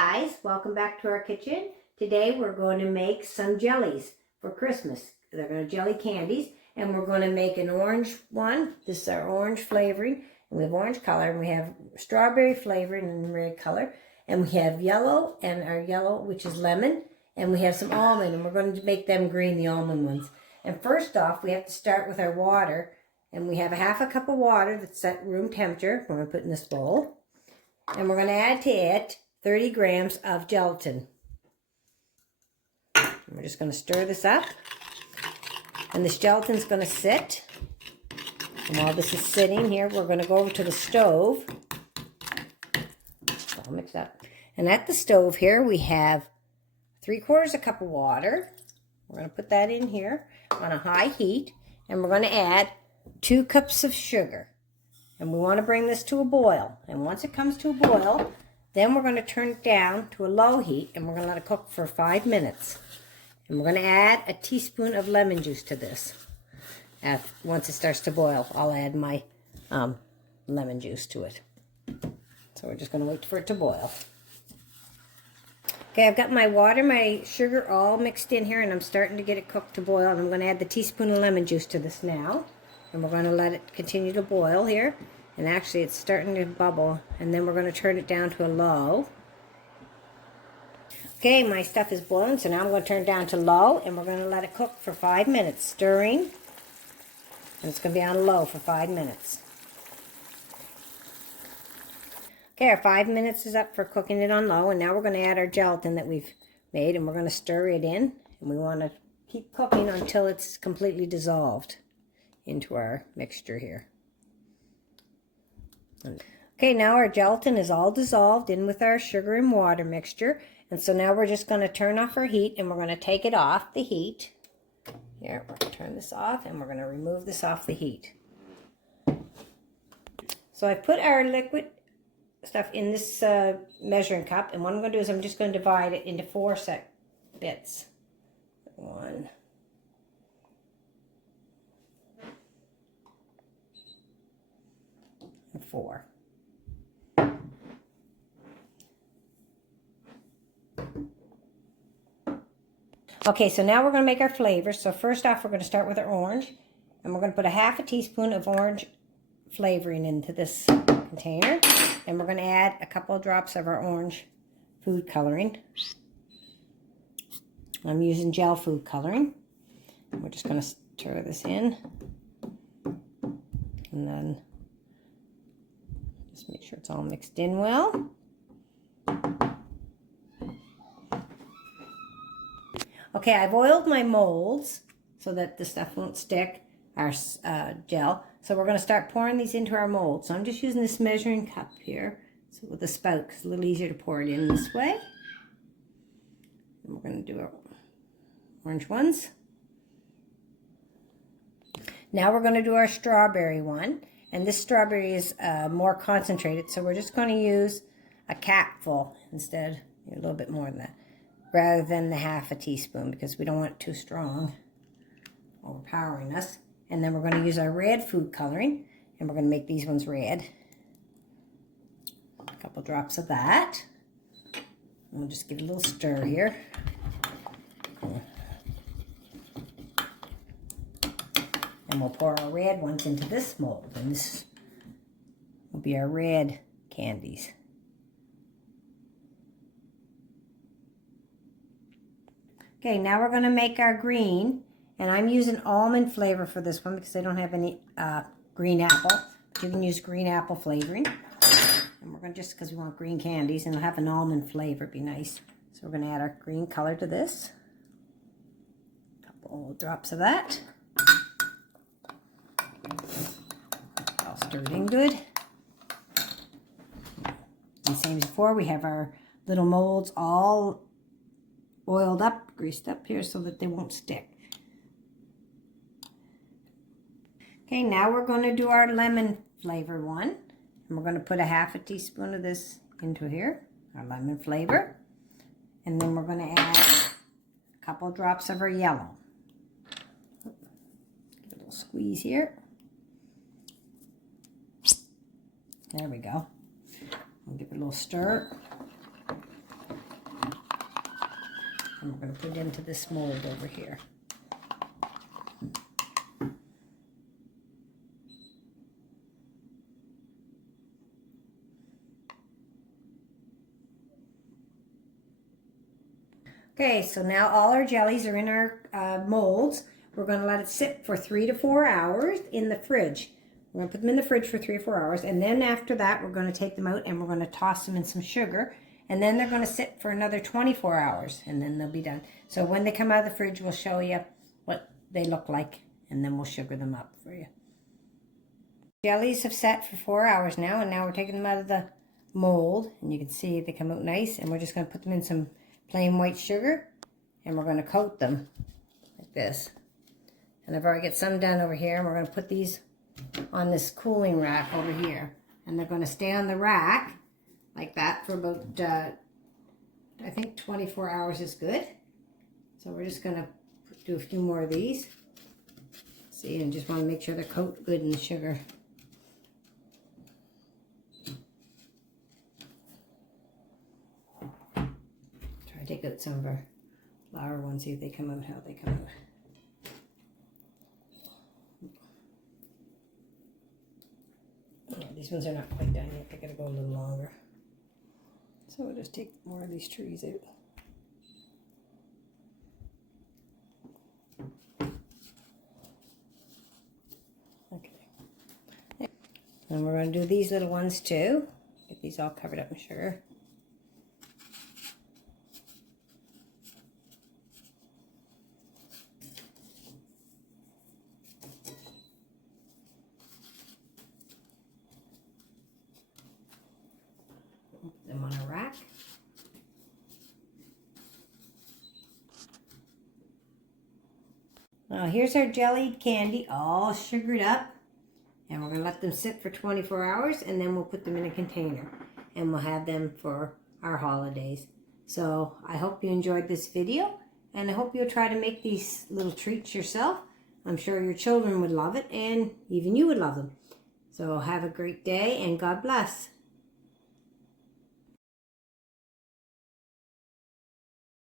guys, welcome back to our kitchen. Today we're going to make some jellies for Christmas. They're going to jelly candies, and we're going to make an orange one. This is our orange flavoring, and we have orange color, and we have strawberry flavoring and red color, and we have yellow, and our yellow, which is lemon, and we have some almond, and we're going to make them green, the almond ones. And first off, we have to start with our water, and we have a half a cup of water that's at room temperature. We're going to put in this bowl, and we're going to add to it 30 grams of gelatin. And we're just going to stir this up. And this gelatin's going to sit. And while this is sitting here, we're going to go over to the stove. It's all mixed up. And at the stove here, we have 3/4 cup of water. We're going to put that in here on a high heat. And we're going to add 2 cups of sugar. And we want to bring this to a boil. And once it comes to a boil, then we're going to turn it down to a low heat, and we're going to let it cook for 5 minutes. And we're going to add a teaspoon of lemon juice to this. Once it starts to boil, I'll add my lemon juice to it. So we're just going to wait for it to boil. Okay, I've got my water, my sugar all mixed in here, and I'm starting to get it cooked to boil. And I'm going to add the teaspoon of lemon juice to this now. And we're going to let it continue to boil here. And actually, it's starting to bubble. And then we're going to turn it down to a low. Okay, my stuff is boiling, so now I'm going to turn it down to low. And we're going to let it cook for 5 minutes, stirring. And it's going to be on low for 5 minutes. Okay, our 5 minutes is up for cooking it on low. And now we're going to add our gelatin that we've made. And we're going to stir it in. And we want to keep cooking until it's completely dissolved into our mixture here. Okay, now our gelatin is all dissolved in with our sugar and water mixture. And so now we're just going to turn off our heat, and we're going to take it off the heat. Here, we're going to turn this off, and we're going to remove this off the heat. So I put our liquid stuff in this measuring cup, and what I'm going to do is I'm just going to divide it into 4 bits. 1, 4. Okay, so now we're going to make our flavors. So first off, we're going to start with our orange. And we're going to put a half a teaspoon of orange flavoring into this container. And we're going to add a couple of drops of our orange food coloring. I'm using gel food coloring. And we're just going to stir this in. And then just make sure it's all mixed in well. Okay, I've oiled my molds so that the stuff won't stick, our gel. So we're going to start pouring these into our molds. So I'm just using this measuring cup here so with a spout, because it's a little easier to pour it in this way. And we're going to do our orange ones. Now we're going to do our strawberry one. And this strawberry is more concentrated, so we're just going to use a capful instead, a little bit more than that, rather than the half a teaspoon, because we don't want it too strong, overpowering us. And then we're going to use our red food coloring, and we're going to make these ones red. A couple drops of that. And we'll just give it a little stir here. And we'll pour our red ones into this mold, and this will be our red candies. Okay, now we're going to make our green, and I'm using almond flavor for this one because I don't have any green apple. But you can use green apple flavoring. And we're going to, just because we want green candies, and it'll have an almond flavor, it'd be nice. So we're going to add our green color to this. A couple drops of that. All stirred in good. And same as before, we have our little molds all oiled up, greased up here so that they won't stick. Okay, now we're going to do our lemon flavor one. And we're going to put a half a teaspoon of this into here, our lemon flavor. And then we're going to add a couple drops of our yellow. Give it a little squeeze here. There we go. We'll give it a little stir. And we're going to put it into this mold over here. Okay, so now all our jellies are in our molds. We're going to let it sit for 3 to 4 hours in the fridge. We're going to put them in the fridge for 3 or 4 hours, and then after that we're going to take them out and we're going to toss them in some sugar, and then they're going to sit for another 24 hours, and then they'll be done. So when they come out of the fridge, we'll show you what they look like, and then we'll sugar them up for you. Jellies have set for 4 hours now, and now we're taking them out of the mold, and you can see they come out nice, and we're just going to put them in some plain white sugar, and we're going to coat them like this. And I've already got some done over here, and we're going to put these on this cooling rack over here, and they're going to stay on the rack like that for about I think 24 hours is good. So we're just going to do a few more of these. See, and just want to make sure they're coated good in the sugar. Take out some of our flour ones, see if they come out, how they come out. Yeah, these ones are not quite done yet. They're going to go a little longer. So we'll just take more of these trees out. Okay. And we're going to do these little ones too. Get these all covered up in sugar. Put them on a rack. Now here's our jellied candy all sugared up, and we're going to let them sit for 24 hours, and then we'll put them in a container and we'll have them for our holidays. So I hope you enjoyed this video, and I hope you'll try to make these little treats yourself. I'm sure your children would love it, and even you would love them. So have a great day, and God bless.